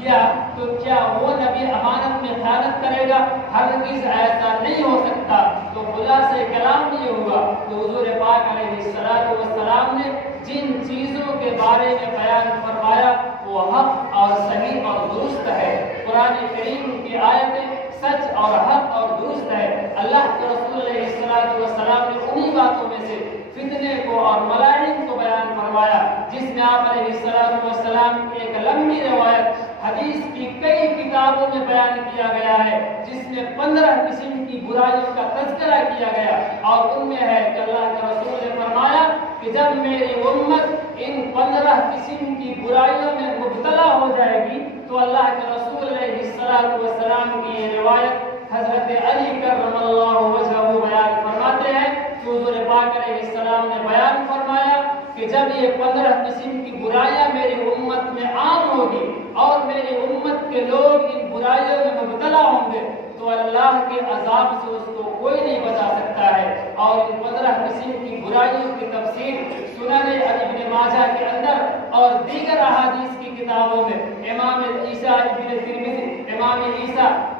کیا تو کیا وہ نبی امانت میں خیانت کرے گا؟ ہرگز ایسا نہیں ہو سکتا۔ تو خلاصہ کلام یہ ہوا کہ حضور پاک علیہ السلام نے جن چیزوں کے بارے میں بیان فرمایا وہ حق اور صحیح اور درست ہے۔ قرآن کریم کی آیتیں سچ اور حق اور درست ہے۔ اللہ کے رسول علیہ السلام نے انہی باتوں میں سے فتنے کو اور ملائن کو بیان فرمایا، جس میں آپ علیہ السلام کی ایک لمبی روایت حدیث کی کئی کتابوں میں بیان کیا گیا ہے، جس میں 15 قسم کی برائیوں کا تذکرہ کیا گیا، اور ان میں ہے کہ اللہ کے رسول نے فرمایا کہ جب میری امت ان 15 قسم کی برائیوں میں مبتلا ہو جائے گی تو اللہ کے رسول علیہ السلام کی یہ روایت حضرت علی کرم اللہ وجہہ بیان فرماتے ہیں کہ حضور پاک علیہ السلام نے بیان فرمایا کہ جب یہ 15 قسم کی برائیاں میری امت میں عام ہوگی اور میری امت کے لوگ ان برائیوں میں مبتلا ہوں گے تو اللہ کے عذاب سے اس کو کوئی نہیں بچا سکتا ہے۔ اور ان 15 قسم کی برائیوں کی تفسیر سنن ابن ماجہ کے اندر اور دیگر احادیث کی کتابوں میں امام عیسیٰ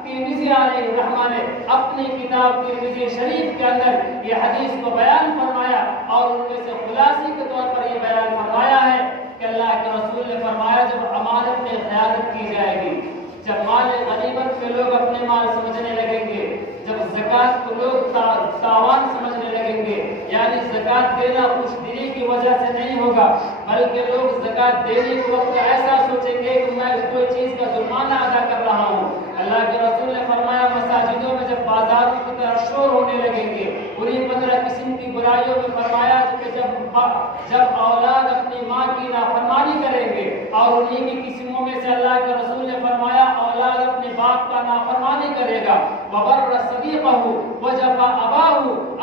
ترمذی علیہ الرحمہ نے اپنی کتاب ترمذی شریف کے اندر یہ حدیث کو بیان فرمایا، اور ان میں سے خلاصے کے طور پر یہ بیان فرمایا ہے کہ اللہ کے رسول نے فرمایا جب امانت میں خیانت کی جائے گی، جب مال غنیمت میں لوگ اپنے مال سمجھنے لگیں گے، جب زکوٰۃ کو لوگ تاوان سمجھنے لگیں گے، یعنی زکوٰۃ دینا خوش دلی کی وجہ سے نہیں ہوگا بلکہ لوگ زکوٰۃ دینے کے وقت ایسا سوچیں گے کہ میں کوئی چیز کا جرمانہ ادا کر رہا ہوں۔ اللہ کے رسول نے فرمایا مساجدوں میں جب بازاروں کی طرح شور ہونے لگیں گے، انہیں 15 قسم کی برائیوں میں فرمایا کہ جب اولاد اپنی ماں کی نافرمانی کریں گے، اور انہیں کی قسموں میں سے اللہ کے رسول نے فرمایا اولاد اپنے باپ کا نافرمانی کرے گا، وبر صدیقہ وجفا اباہ،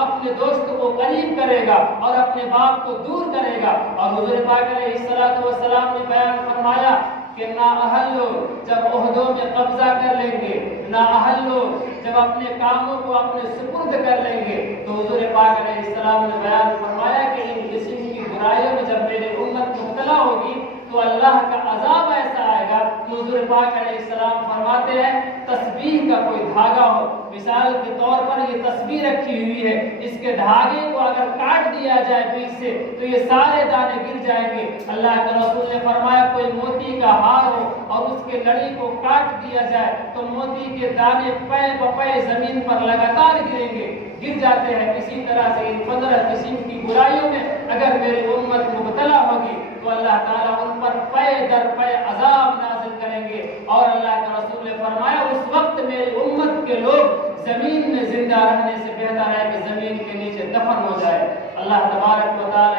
اپنے دوست کو قریب کرے گا اور اپنے باپ کو دور کرے گا۔ اور حضور پاک علیہ السلام نے بیان فرمایا کہ نااہل لوگ جب عہدوں میں قبضہ کر لیں گے، نااہل لوگ جب اپنے کاموں کو اپنے سپرد کر لیں گے، تو حضور پاک علیہ السلام نے بیان فرمایا کہ ان قسم کی برائیوں میں جب میری امت مبتلا ہوگی تو اللہ کا عذاب ایسا آئے گا کہ حضور پاک علیہ السلام فرماتے ہیں تسبیح کا کوئی دھاگا ہو، مثال کے طور پر یہ تسبیح رکھی ہوئی ہے، اس کے دھاگے کو اگر کاٹ دیا جائے بیچ سے تو یہ سارے دانے گر جائیں گے۔ اللہ کے رسول نے فرمایا کوئی موتی کا ہار ہو اور اس کے لڑی کو کاٹ دیا جائے تو موتی کے دانے پے بپے زمین پر لگاتار گریں گے، گر جاتے ہیں۔ اسی طرح سے ان 15 قسم کی برائیوں میں اگر میری امت مبتلا ہوگی تو اللہ تعالیٰ ان پر پے در پے عذاب نازل کریں گے، اور اللہ کے رسول نے فرمایا اس وقت میری امت کے لوگ زمین میں زندہ رہنے سے بہتر ہے کہ زمین کے نیچے دفن ہو جائے۔ اللہ تبارک و تعالیٰ